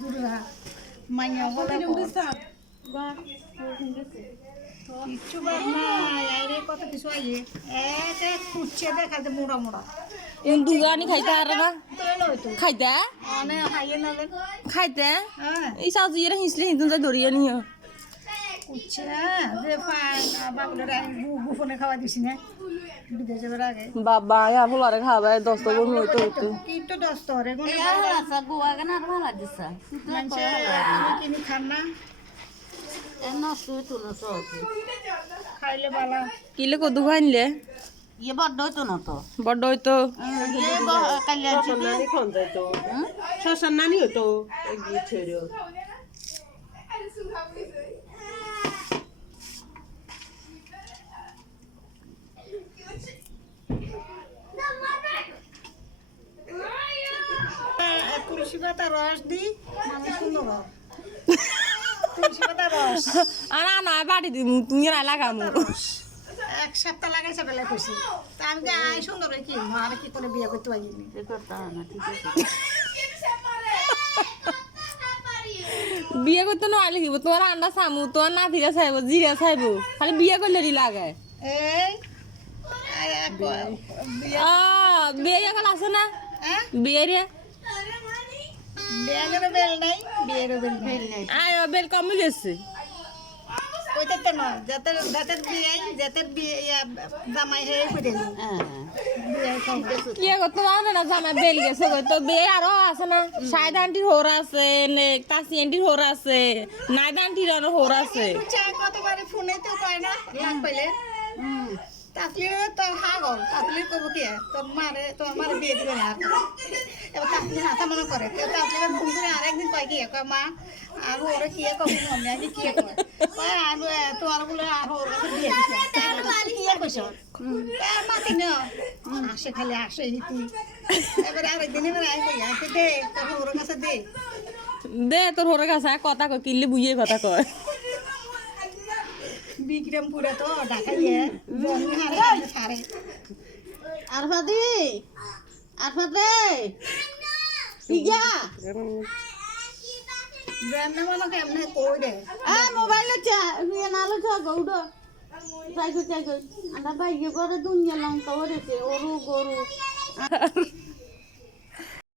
গুরুরা মাইয়া বলে কিচ্ছু বাদ নাই আইরে কত কিছু আইয়ে এক কুচ্ছে দেখাতে মোড়া মোড়া দুগানি খাইতে আর না খাইতে অনেক খাইয়ে নালে খাইতে হ্যাঁ এই সাজিয়ে হিসলে হিন্দু যাই ধরিয়ে নিও কুচ্ছে যে বাবুলের গুফনে খাওয়া দিছি না বিদেশে যাবার আগে বাবা ইয়া ফুলারে খাবে 10 টাকা হইতো হইতো কিন্তু 10 টাকা গুণ গোয়া কেন আর ভালো দিছে মানুষে আমি কিনি খান না নষ্ট হইতো না সব খাইলে বালা কিলে কদু খাইলে ইয়ে বড্ড হইতো না তো বড় হইতো কালিয়া নানি খন যাইতো শশান নানি হইতো গিয়ে ছেড়ে তুলসী পাতা রস দি মানে সুন্দর হয় তুলসী পাতা রস আর না বাড়ি দিমু তুমি না লাগামু এক সপ্তাহ লাগাইছে বেলা খুশি তা আমি যে আয় সুন্দর কি আর কি করে বিয়ে করতে পারিনি বিয়ে করতে নয় লিখিব তোমার আন্ডা সামু তোমার নাতিরা চাইব জিরা চাইব খালি বিয়ে করলে লাগে এই বিয়ে এখন আছে না বিয়ে রে বিয়েরও বেল নাই বিয়েরও বেল নাই আয় বেল কমে গেছে কইতে তো নয় যাতে বিয়ে জামাই হয়ে কইতে নি বিয়ে করতে পারবে না জামাই বেল গেছে কই তো বিয়ে আরো আছে না সাইদ আন্টির হোর আছে নে কাশি আন্টির হোর আছে নাইদ আন্টির আরো হোর আছে কতবারে ফোনে তো কয় না লাগ পাইলে তাসলির তোর হাগল তাসলির কব কি তোর মারে বিয়ে দিবে না এবার তাসলির হাসা মনে করে তাসলির ফোন করে আরেকদিন কয় কি কয় মা আর ওরা কি কবি মনে আমি কি কয় আর তোর বলে আর ওর কাছে বিয়ে দিছে কি কইছ মাতি না আসে খালি আসে তুই এবার আরেকদিন এবার আই কই আসে দে তোর ওর কাছে দে তোর হোর কাছে কথা কই কিনলে বুঝিয়ে কথা কয় বিক্রমপুরে তো ঢাকাইয়ে ছাড়ে আরফাদি আরফাদে পিজা ব্রাহ্মণ মানে কেমনে কই দে মোবাইল চা নালো চা গৌড় চাই চাই আন্ডা বাইকে করে দুনিয়া লঙ্কা ওরেছে ওরু গরু